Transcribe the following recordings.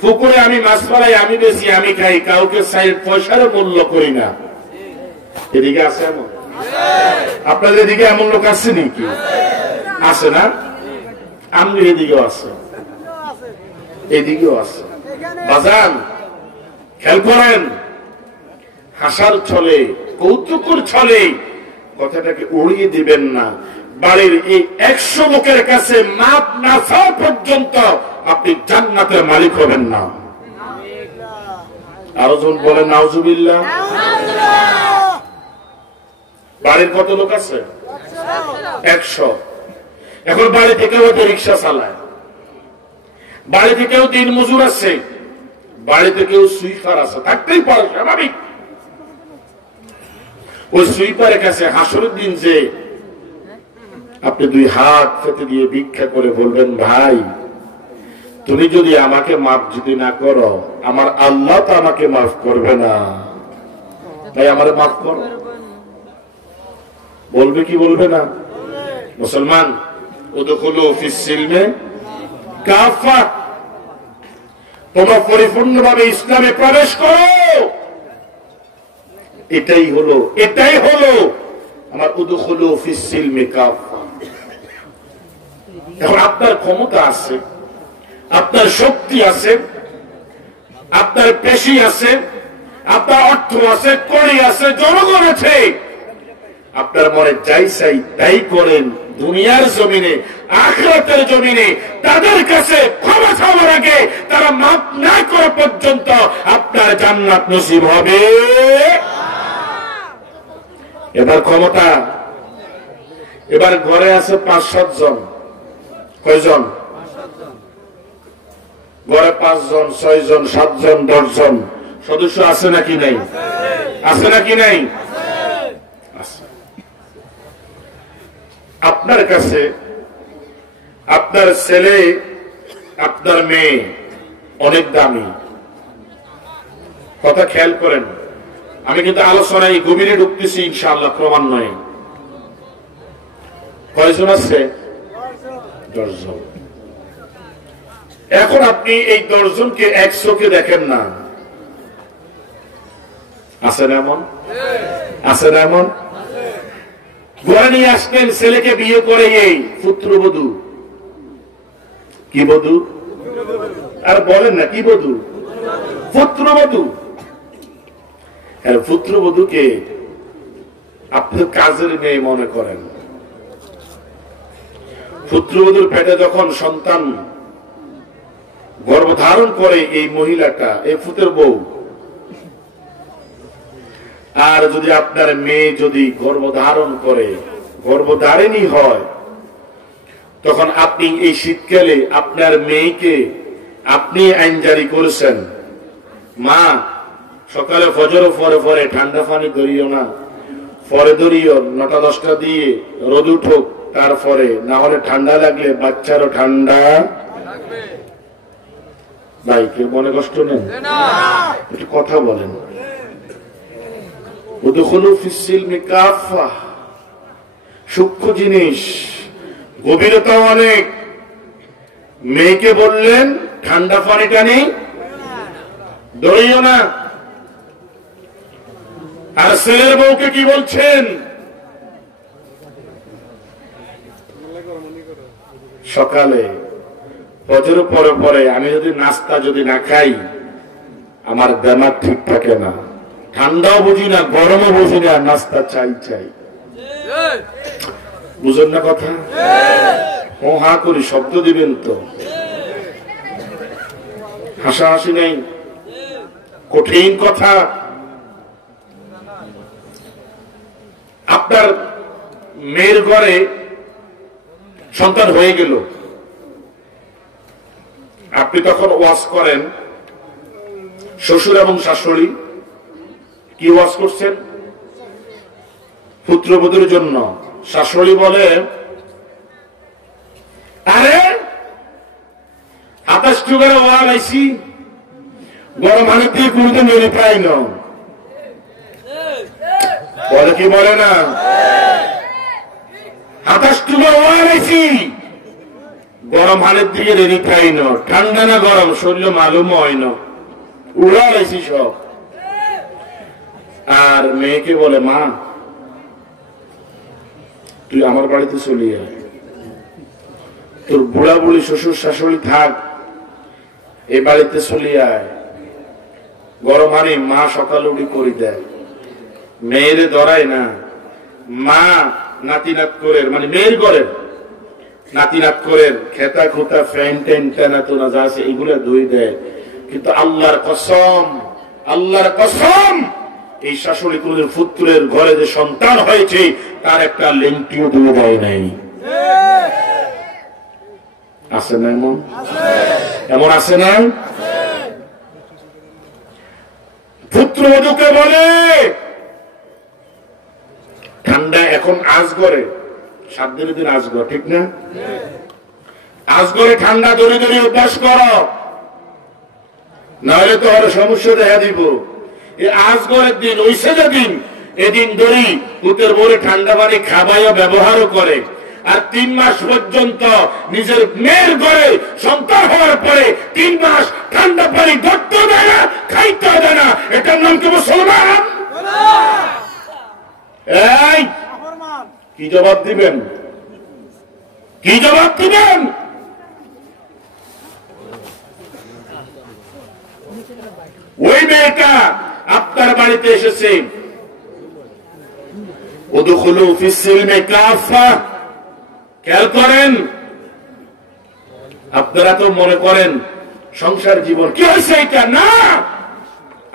পুকুরে আমি মাছ ফেলাই, আমি বেশি, আমি খাই, কাউকে 4 পয়সার মূল্য করি না। এদিকে আছে এমন? আপনাদের এদিকে এমন লোক আছে নাকি? আছে না? আমি এদিকেও আছে, এদিকেও আছে। বাজান খেয়াল করেন, হাসার ছলে, কৌতুকের ছলে কথাটাকে উড়িয়ে দিবেন না। বাড়ির এই 100 লোকের কাছে মাপ না চাওয়া পর্যন্ত আপনি জান্নাতের মালিক হবেন না। আরো জন বলেন নাউজুবিল্লাহ। বাড়ির কত লোক আছে? 100। এখন বাড়ি থেকেও তো রিক্সা চালায়, বাড়ি থেকেও দিন মজুর আছে, বাড়ি থেকেও সুইপার আছে, থাকতেই পারে, স্বাভাবিক। ওই সুইপারের কাছে হাসরের দিন যে আপনি 2 হাত পেতে দিয়ে ভিক্ষা করে বলবেন, ভাই তুমি যদি আমাকে মাফ যদি না করো, আমার আল্লাহ তো আমাকে মাফ করবে না, তাই আমার মাফ করো। বলবে কি বলবে না? মুসলমান, উদখুলু ফিস সিলমে কাফা, তোমরা পরিপূর্ণভাবে ইসলামে প্রবেশ করো। এটাই হলো আমার উদখুলু ফিস সিলমে কাফা। এখন আপনার ক্ষমতা আছে, আপনার শক্তি আছে, আপনার পেশি আছে, আপনার অর্থ আছে, কড়ি আছে, জনগণ আছে। আপনার মনে যাই চাই তাই করেন, দুনিয়ার জমিনে, আখিরাতের জমিনে তাদের কাছে ক্ষমা চাওয়ার আগে তারা মাফ না করা পর্যন্ত আপনার জান্নাত নসিব হবে। এবার ক্ষমতা, এবার ঘরে আছে 5-7 জন। কয়জন? ঘরে 5 জন, 6 জন, 7 জন, 10 জন সদস্য আছে নাকি নাই? আছে নাকি নাই? আপনার কাছে আপনার ছেলে, আপনার মেয়ে অনেক দামি। কথা খেয়াল করেন, আমি কিন্তু আলোচনায় গভীরে ঢুকতেছি ইনশাআল্লাহ ক্রমান্বয়ে। কয়জন আছে? 10 জন। এখন আপনি এই 10 জনকে 1 চোখে দেখেন না। আছে না এমন? আছে না এমন? ঘরে নিয়ে আসলেন, ছেলেকে বিয়ে করে এই পুত্রবধূ। কি বধূ? আর বলেন না কি বধূ? পুত্রবধূ। পুত্রবধূকে আপনি কাজের মেয়ে মনে করেন। পুত্রবধূর পেটে যখন সন্তান গর্ভধারণ করে এই মহিলাটা, এই পুত্রের বউ, আর যদি আপনার মেয়ে যদি গর্ভধারণ করে, গর্ভধারিণী হয়, তখন আপনি এই শীতকালে আপনার মেয়েকে আপনি আইন জারি করেছেন, মা সকালে ফজর পরে পরে ঠান্ডা পানি ধরিও না, পরে ধরিও 9টা-10টা দিয়ে রোদ উঠুক, তারপরে না হলে ঠান্ডা লাগলে বাচ্চারও ঠান্ডা লাগবে। ভাই কেউ মনে কষ্ট নেই? একটু কথা বলেন। উদখুলু ফিস সিলমি কাফা, সূক্ষ্ম জিনিস, গভীরতা অনেক। মেয়েকে বললেন ঠান্ডা পানিটা নেই, দৌড়িও না। আর ছেলের বউকে কি বলছেন? সকালে ফজর পরে পরে আমি যদি নাস্তা যদি না খাই, আমার দেমাগ ঠিক থাকে না, ঠান্ডাও বুঝি না, গরমও বুঝি না, নাস্তা চাই চাই। বুঝেন না কথা? ও হা করি, শব্দ দিবেন তো, হাসাহাসি নেই, কঠিন কথা। আপনার মেয়ের ঘরে সন্তান হয়ে গেল, আপনি তখন ওয়াজ করেন, শ্বশুর এবং শাশুড়ি কি ওয়াজ করছেন? পুত্রবধূর জন্য। শাশুড়ি বলে, আরে 28 টাকার ওয়াল আইসি, গরম হানি দিয়ে কুড়িতে মেরে প্রায় ন বলে, কি বলে না? 28 টাকা ওয়াল আইসি, গরম হালের দিকে রেডি খাই না, ঠান্ডা না গরম শরীর মালুম হয় না, উড়া লাইছি সব। আর মেয়েকে বলে, মা তুই আমার বাড়িতে চলে আয়, তোর বুড়া বুড়ি শ্বশুর শাশুড়ি থাক, এ বাড়িতে চলে আয়। গরম হানি মা সকালে উঠি করে দেয়, মেয়েরে ধরায় না। মা নাতি নাত করে, মানে মেয়ের ঘরে নাতি নাত করে খেতা খুতা ফ্যান ট্যান টানা তোনা যা আছে এগুলো ধুই দেয়। কিন্তু আল্লাহর কসম, আল্লাহর কসম, এই শাশুড়ি কোনদিন পুত্রের ঘরে যে সন্তান হয়েছে তার একটা লেংটিও দিয়ে দেয় নাই। আছে না এমন? এমন আছে না? পুত্রবধূকে বলে ঠান্ডা এখন আজগরে, 7 দিনের দিন আজগর, ঠিক না? আজগরে ঠান্ডা ধরে ধরে অভ্যাস করো, নাহলে তো আরো সমস্যা দেখা দিব। এই আজগরের দিন ওই সেদিন এদিন ধরি পুতের বরে ঠান্ডা পানি খাবাইয়া ব্যবহারও করে। আর 3 মাস পর্যন্ত নিজের মেয়ের ঘরে সন্তান হওয়ার পরে 3 মাস ঠান্ডা পানি ধরতে দেয় না, খাইতে দেয় না। এটার নাম কি মুসলমান? এই কি জবাব দিবেন? কি জবাব দিবেন? ওই মেয়েটা আপনার বাড়িতে এসেছে, উদখুলু ফিস-সিলমি কাফা। খেয়াল করেন, আপনারা তো মনে করেন সংসার জীবন কি হয়েছে এটা, না,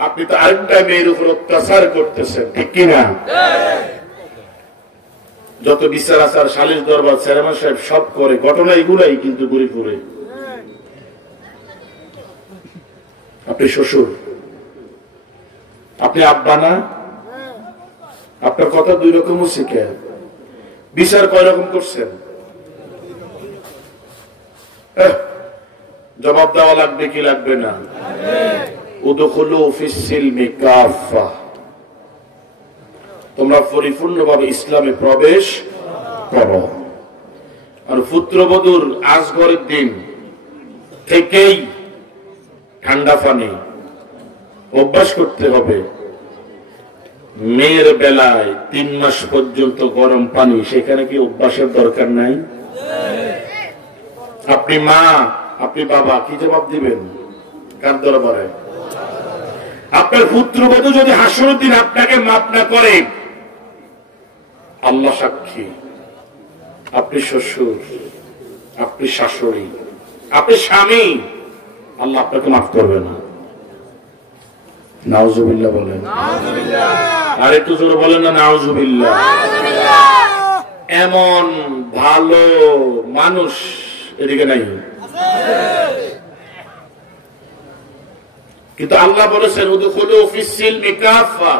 আপনি তো আরেকটা মেয়ের উপর অত্যাচার করতেছেন, ঠিক কিনা? যত বিচার আচার, সালিশ দরবার, চেয়ারম্যান সাহেব সব করে, ঘটনা এগুলাই কিন্তু ঘুরে ঘুরে। আপনি শ্বশুর, আপনি আব্বা না, আপনার কথা 2 রকম শিখে, বিচার কয় রকম করছেন? জবাব দেওয়া লাগবে কি লাগবে না? উদখুলু ফিস-সিলমি কাফা, তোমরা পরিপূর্ণভাবে ইসলামে প্রবেশ করো। আর পুত্রবধূর আজগরের দিন থেকেই ঠান্ডা পানি অভ্যাস করতে হবে। মেয়ের বেলায় 3 মাস পর্যন্ত গরম পানি, সেখানে কি অভ্যাসের দরকার নাই? আপনি মা, আপনি বাবা, কি জবাব দিবেন কার দরবারে? আপনার পুত্রবধূ যদি হাসরের দিন আপনাকে মাফ না করে, আল্লাহ সাক্ষী, আপনি শ্বশুর, আপনি শাশুড়ি, আপনি স্বামী, আল্লাহ আপনাকে মাফ করবে না। নাউজুবিল্লাহ বলেন, আর একটু জোরে বলেন না নাউজুবিল্লাহ। এমন ভালো মানুষ এদিকে নাই, কিন্তু আল্লাহ বলেছেন উদখুলু ফিস-সিলমি কাফা,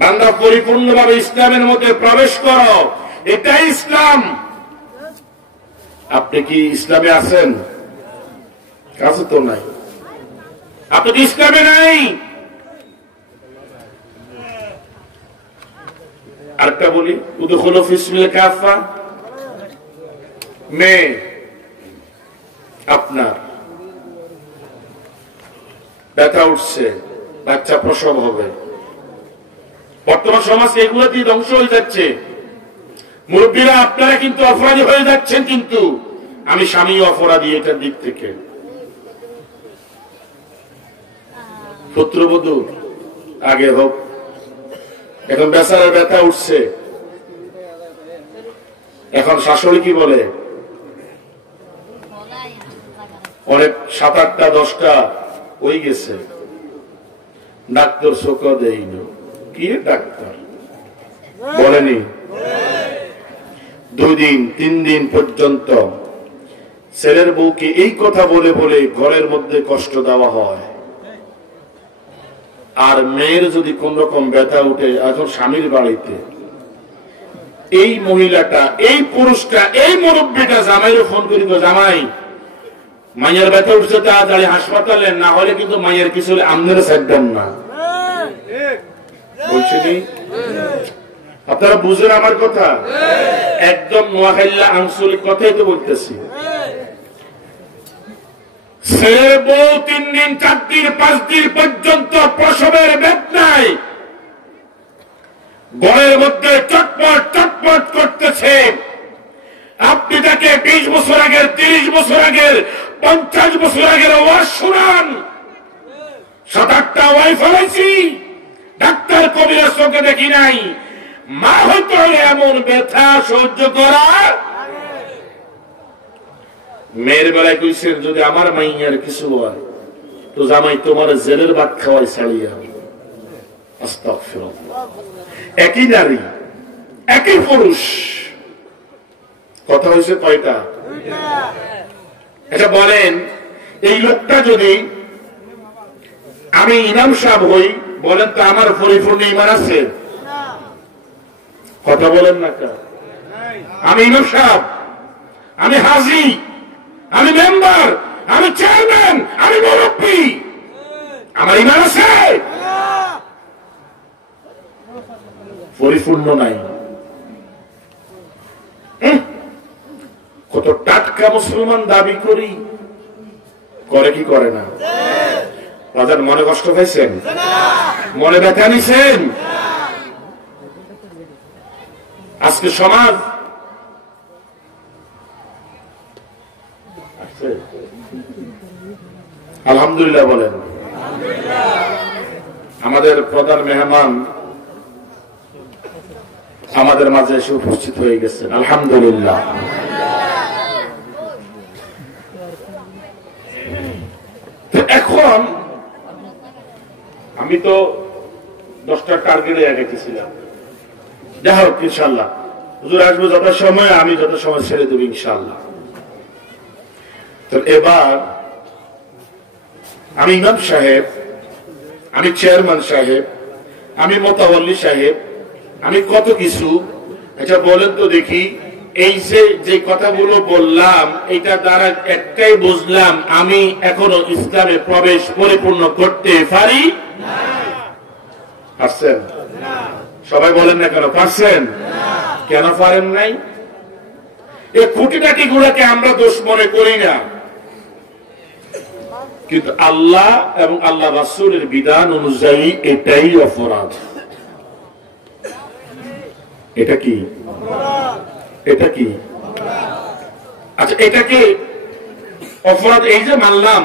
বান্দা পরিপূর্ণভাবে ইসলামের মধ্যে প্রবেশ করো, এটাই ইসলাম। আপনি কি ইসলামে আছেন? কাছে তো নাই, আপনি কি ইসলামে নাই? আরেকটা বলি, উদখুলু ফিস-সিলমি কাফা, মেয়ে আপনার ব্যথা উঠছে, বাচ্চা প্রসব হবে, বর্তমান সমাজ এগুলো দিয়ে ধ্বংস হয়ে যাচ্ছে। মুরব্বীরা আপনারা কিন্তু অপরাধী হয়ে যাচ্ছেন, কিন্তু আমি স্বামী অপরাধী এটার দিক থেকে। পুত্রবধূ আগে হোক, এখন বেচারার ব্যথা উঠছে, এখন শাশুড়ি কি বলে, অনেক 7-8টা 10টা হয়ে গেছে, ডাক্তার চোখ দেই না, কি ডাক্তার বলেনি, 2 দিন 3 দিন পর্যন্ত ছেলের বউকে এই কথা বলে বলে ঘরের মধ্যে কষ্ট দেওয়া হয়। আর মেয়ের যদি কোন রকম ব্যথা উঠে, এখন স্বামীর বাড়িতে এই মহিলাটা, এই পুরুষটা, এই মুরব্বীটা জামাইরে ফোন করি, জামাই মাইয়ের ব্যথা উঠছে তাড়াতাড়ি হাসপাতালে, না হলে কিন্তু মাইয়ের কিছু আমনের ছাড়বেন না। বলছেনি আপনারা বুঝেন আমার কথা? একদম নোয়াখালী আঞ্চলিক কথাই তো বলতেছি। ছেলের বউ 3 দিন 4 দিন 5 দিন পর্যন্ত প্রসবের বেদনায় ঘরের মধ্যে চটপট চটপট করতেছে। আপনি তাকে 20 বছর আগের, 30 বছর আগের, 50 বছর আগের ওয়াজ শোনান। 7-8টা ওয়াইফ হয়েছি, ডাক্তার কবিরাজ চোখে দেখি নাই। মা হয়তো এমন ব্যথা সহ্য করা। মেয়ের বেলায় কইছেন যদি আমার মাইয়ার কিছু হয় তো জামাই তোমার জেলের ভাত খাওয়াই ছাড়িয়া। আস্তাগফিরুল্লাহ। একই নারী, একই পুরুষ, কথা হয়েছে কয়টা? এটা বলেন, এই লোকটা যদি আমি ইমাম সাহেব হই, বলেন তো আমার পরিপূর্ণ ইমান আছে? কথা বলেন না কেন? আমি ইমাম সাহেব, আমি হাজি, আমি মেম্বার, আমি চেয়ারম্যান, আমি মুরব্বী, আমার ইমান আছে? পরিপূর্ণ নাই। কত টাটকা মুসলমান দাবি করি, করে কি করে না? বাজার মনে কষ্ট পাইছেন? মনে ব্যথা নিছেন? আজকে সমাজ আলহামদুলিল্লাহ বলেন। আমাদের প্রধান মেহমান আমাদের মাঝে এসে উপস্থিত হয়ে গেছেন, আলহামদুলিল্লাহ। এখন আমি তো 10টা টার্গেটে রেখেছিলাম, যা হোক ইনশাল্লাহ হুজুর আসবো যত সময়, আমি যত সময় ছেড়ে দেব ইনশাল্লাহ। তো এবার আমি ইমাম সাহেব, আমি চেয়ারম্যান সাহেব, আমি মোতাওয়াল্লি সাহেব, আমি কত কিছু। আচ্ছা বলেন তো দেখি, এই যে কথাগুলো বললাম এটা দ্বারা একটাই বুঝলাম, আমি এখনো ইসলামে প্রবেশ পরিপূর্ণ করতে পারি? পারছেন? সবাই বলেন না কেন পারছেন? কেন পারেন নাই? এই খুঁটিনাটি গুলোকে আমরা দোষ মনে করি না, কিন্তু আল্লাহ এবং আল্লাহ রাসূলের বিধান অনুযায়ী এটাই অপরাধ। এটা কি? এটা কি? আচ্ছা এটাকে অপরাধ এই যে মানলাম,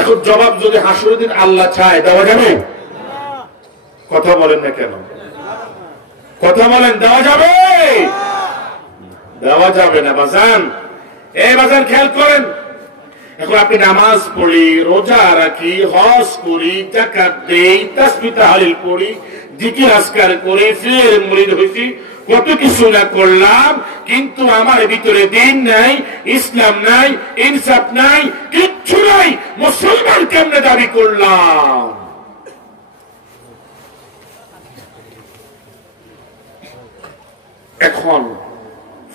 এখন জবাব যদি হাসরের দিন আল্লাহ চায় দেওয়া যাবে? কথা বলেন না কেন? কথা বলেন, দেওয়া যাবে? দেওয়া যাবে না বাজান। এই বাজান খেয়াল করেন, এখন আপনি নামাজ পড়ি, রোজা রাখি, হজ করি, যাকাত দেই, তাসবিহ তাহলিল পড়ি, জিকির আজকার করে, ফির মুরিদ হইছি, কত কিছু না করলাম, কিন্তু আমার ভিতরে দ্বীন নাই, ইসলাম নাই, ইনসাফ নাই, কিচ্ছু নাই। মুসলমান কেমনে দাবি করলাম? এখন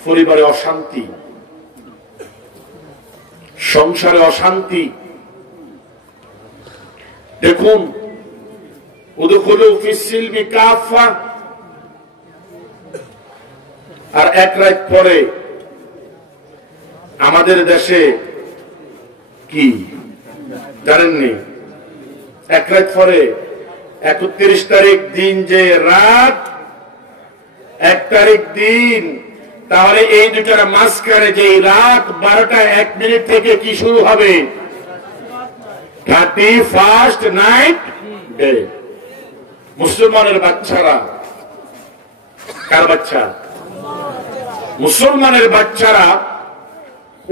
পরিবারে অশান্তি, সংসারে অশান্তি। দেখুন, উদখুলু ফিস সিলমি কাফা, আর এক রাত পরে আমাদের দেশে কি জানেননি? এক রাত পরে 31 তারিখ দিন যে রাত, 1 তারিখ দিন, তাহলে এই দুটার মাঝখানে যে রাত 12টা 1 মিনিট থেকে কি শুরু হবে? 31st night day. মুসলমানের বাচ্চারা, কার বাচ্চা? মুসলমানের বাচ্চারা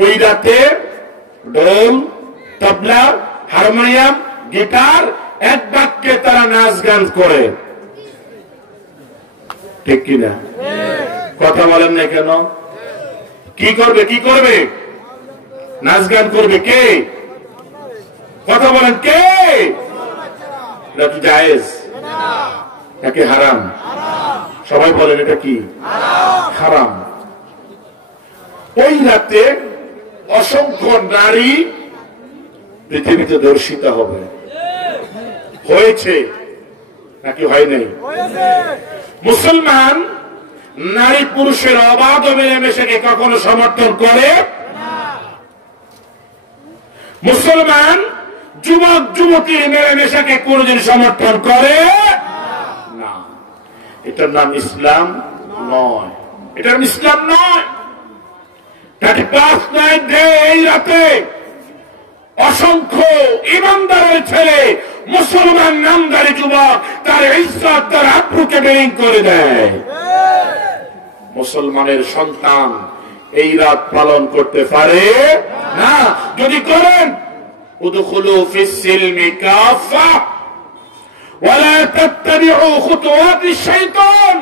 ওই রাতে ঢোল, তবলা, হারমোনিয়াম, গিটার, এক বাক্যে তারা নাচ গান করে, ঠিক কিনা? কথা বলেন না কেন? কি করবে? কি করবে? নাচ গান করবে কে? কথা বলেন কে? এটা কি জায়েজ নাকি হারাম? সবাই বলেন এটা কি? হারাম। ওই রাতে অসংখ্য নারী পৃথিবীতে দর্শিতা হবে। হয়েছে নাকি হয় নাই? মুসলমান নারী পুরুষের অবাধ মেলামেশাকে কখনো সমর্থন করে মুসলমান যুবক যুবতীর মেলামেশাকে কোনদিন সমর্থন করে না। এটার নাম ইসলাম নয়, এটার নাম ইসলাম নয়। 31 নাইট ডে এই রাতে অসংখ্য ইমানদারের ছেলে মুসলমান নামদারি যুবক তার ইজ্জত তার আব্রুকে বেরিং করে দেয়। মুসলমানের সন্তান এই রাত পালন করতে পারে না। যদি করেন উদখুলু ফিস সিলমি কাফা ওয়ালা তাত্তাবিউ খুতুওয়াতিশ শাইতান,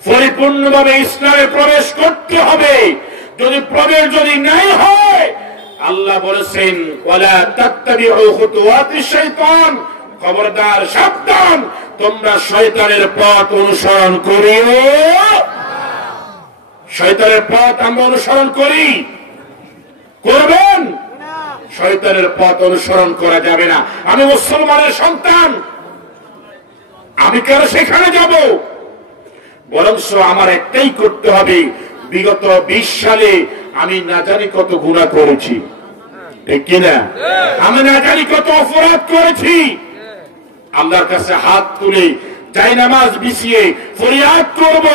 পরিপূর্ণভাবে ইসলামে প্রবেশ করতে হবে। যদি প্রবেশ যদি নাই হয়, আল্লাহ বলেছেন ওয়ালা তাত্তাবিউ খুতুওয়াতিশ শাইতান, খবরদার সাবধান, তোমরা শয়তানের পথ অনুসরণ করিও। শয়তানের পথ আমরা অনুসরণ করি, করবেন? শয়তানের পথ অনুসরণ করা যাবে না। আমি মুসলমানের সন্তান, আমি কেন সেখানে যাব? বরং আমার একটাই করতে হবে, বিগত 20 সালে আমি না জানি কত গুনাহ করেছি, ঠিক কিনা? আমি না জানি কত অপরাধ করেছি। আল্লাহর কাছে হাত তুলে চাই নামাজ বিছিয়ে ফরিয়াদ করব,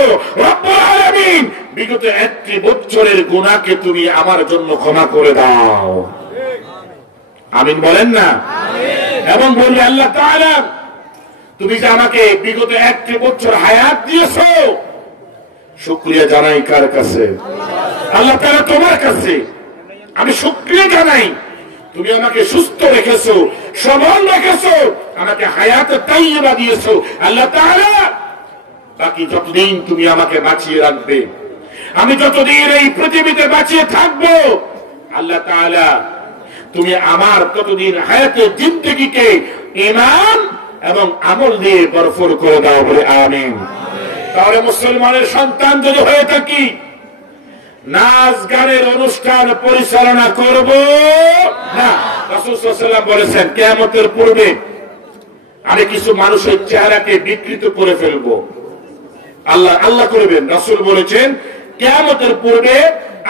রব্বুল আলামিন বিগত 1 বছরের গুনাহকে তুমি আমার জন্য ক্ষমা করে দাও। আমিন বলেন না? এবং বলি আল্লাহ তাআলা তুমি যে আমাকে বিগত 1 বছর হায়াত দিয়েছো, শুকরিয়া জানাই কার কাছে? আল্লাহ তাআলা তোমার কাছে। আমি শুকরিয়া জানাই, তুমি আমাকে সুস্থ রেখেছো, সবল রেখেছো, আমাকে হায়াতে তাইয়্যিবা দিয়েছো। আল্লাহ তাআলা বাকি যতদিন তুমি আমাকে বাঁচিয়ে রাখবে, আমি যতদিন এই পৃথিবীতে বাঁচিয়ে থাকবো, আল্লাহ তাআলা তুমি আমার ততদিন হায়াতের জিন্দেগিকে ঈমান এবং আমল দিয়ে ভরপুর করে দাও বলে আমিন। তাহলে মুসলমানের সন্তান যদি হয়ে থাকি, নাচ গানের অনুষ্ঠান পরিচালনা করব না। রাসূল সাল্লাল্লাহু আলাইহি ওয়াসাল্লাম বলেছেন কিয়ামতের পূর্বে আমি কিছু মানুষের চেহারাকে বিকৃত করে ফেলবো। আল্লাহ করবেন। রাসূল বলেছেন কিয়ামতের পূর্বে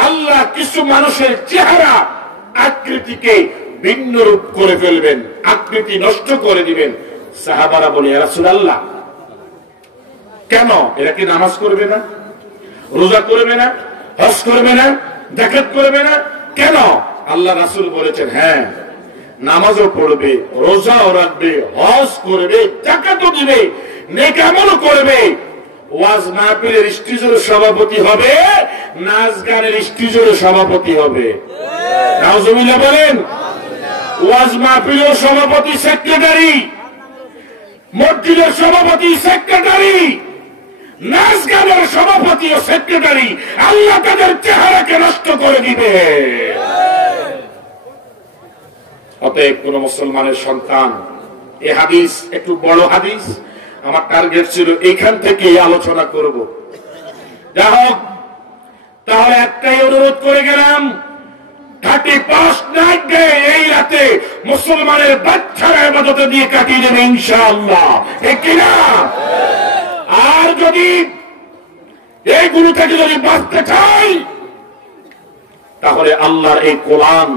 আল্লাহ কিছু মানুষের চেহারা আকৃতিকে ভিন্ন রূপ করে ফেলবেন, আকৃতি নষ্ট করে দিবেন। সাহাবারা বলে ইয়া রাসূলুল্লাহ কেন? এরা কি নামাজ করবে না, রোজা করবে না, হজ করবে না, যাকাত করবে না, কেন? আল্লাহ রাসূল বলেছেন হ্যাঁ, নামাজও পড়বে, রোজাও রাখবে, হজ করবে, যাকাতও দিবে, নেক আমলও করবে, ওয়াজ মাহফিলের স্টেজের সভাপতি হবে, নাচ গানের স্টেজের সভাপতি হবে। নাউজুবিল্লাহ বলেন। ওয়াজ মাহফিলের সভাপতি সেক্রেটারি, মসজিদের সভাপতি সেক্রেটারি, নাচ গানের সভাপতি ও সেক্রেটারি। আল্লাহ তাদের চেহারাকে নষ্ট করে দিবে। অতএব কোন মুসলমানের সন্তান, এই হাদিস একটু বড় হাদিস, আমার টার্গেট ছিল এইখান থেকে আলোচনা করব। যা হোক, তাহলে একটাই অনুরোধ করে গেলাম, 31 নাইট ডে এই রাতে মুসলমানের বাচ্চারা ইবাদত দিয়ে কাটিয়ে দেবে ইনশাআল্লাহ, ঠিক কিনা? আর যদি এইগুলো থেকে যদি বাঁচতে চাই, তাহলে আল্লাহর এই কোরআন,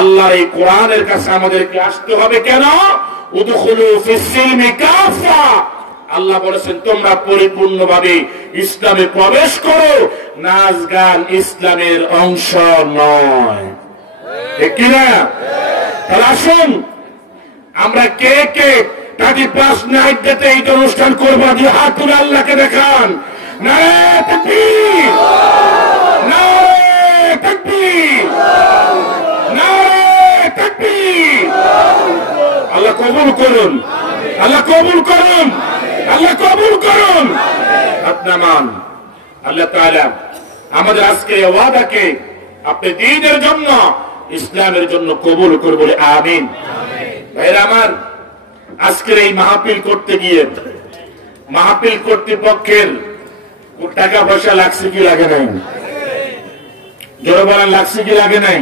আল্লাহর এই কোরআনের কাছে আমাদেরকে আসতে হবে। কেন? উদখুলু ফিস সিলমি কাফা, আল্লাহ বলেছেন তোমরা পরিপূর্ণভাবে ইসলামে প্রবেশ করো। নাচ গান ইসলামের অংশ নয়, ঠিক কিনা? তাহলে আসুন আমরা কে কে 31 নাইট ডেতে এই অনুষ্ঠান করবো, দিয়ে হাত তুলে আল্লাহকে দেখান। নারে তাকবীর, নারে তাকবীর, নারে তাকবীর। আল্লাহ কবুল করুন, আল্লাহ কবুল করুন, আল্লাহ কবুল করুন। আপনামান আল্লাহ তাআলা আমাদের আজকে ওয়াদাকে আপনি দ্বীনের জন্য, ইসলামের জন্য কবুল করে বলে আমিন। ভাইরা আমার, আজকের এই মাহফিল করতে গিয়ে মাহফিল কর্তৃপক্ষের টাকা পয়সা লাগছে কি লাগে নাই? জোরে বলেন, লাগছে কি লাগে নাই?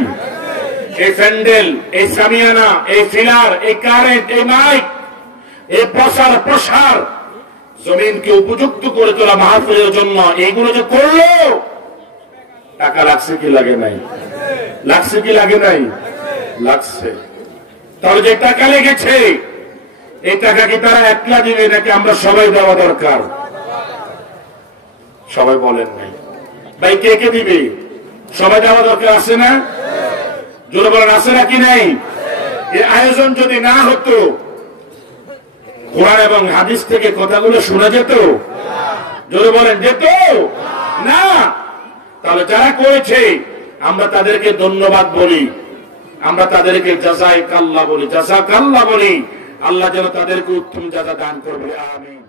এই প্যান্ডেল, এই সামিয়ানা, এই ফিলার, এই কারেন্ট, এই মাইক, এই প্রসার জমিনকে উপযুক্ত করে তোলা মাহফিলের জন্য এইগুলো যে করলো, টাকা লাগছে কি লাগে নাই? লাগছে কি লাগে নাই? লাগছে। তাহলে যে টাকা লেগেছে, এই টাকা কি তারা একলা দিবে নাকি আমরা সবাই দেওয়া দরকার? সবাই বলেন নাই ভাই, কে কে দিবে? সবাই দেওয়া দরকার আছে না? জোরে বলেন আছে নাকি নাই? এই আয়োজন যদি না হতো, কোরআন এবং হাদিস থেকে কথাগুলো শোনা যেত? জোরে বলেন যেত না। তাহলে যারা করেছে আমরা তাদেরকে ধন্যবাদ বলি, আমরা তাদেরকে জাযাকাল্লাহ বলি, জাযাকাল্লাহ বলি। আল্লাহ যেন তাদেরকে উত্তম জাযা দান করবে। আমিন।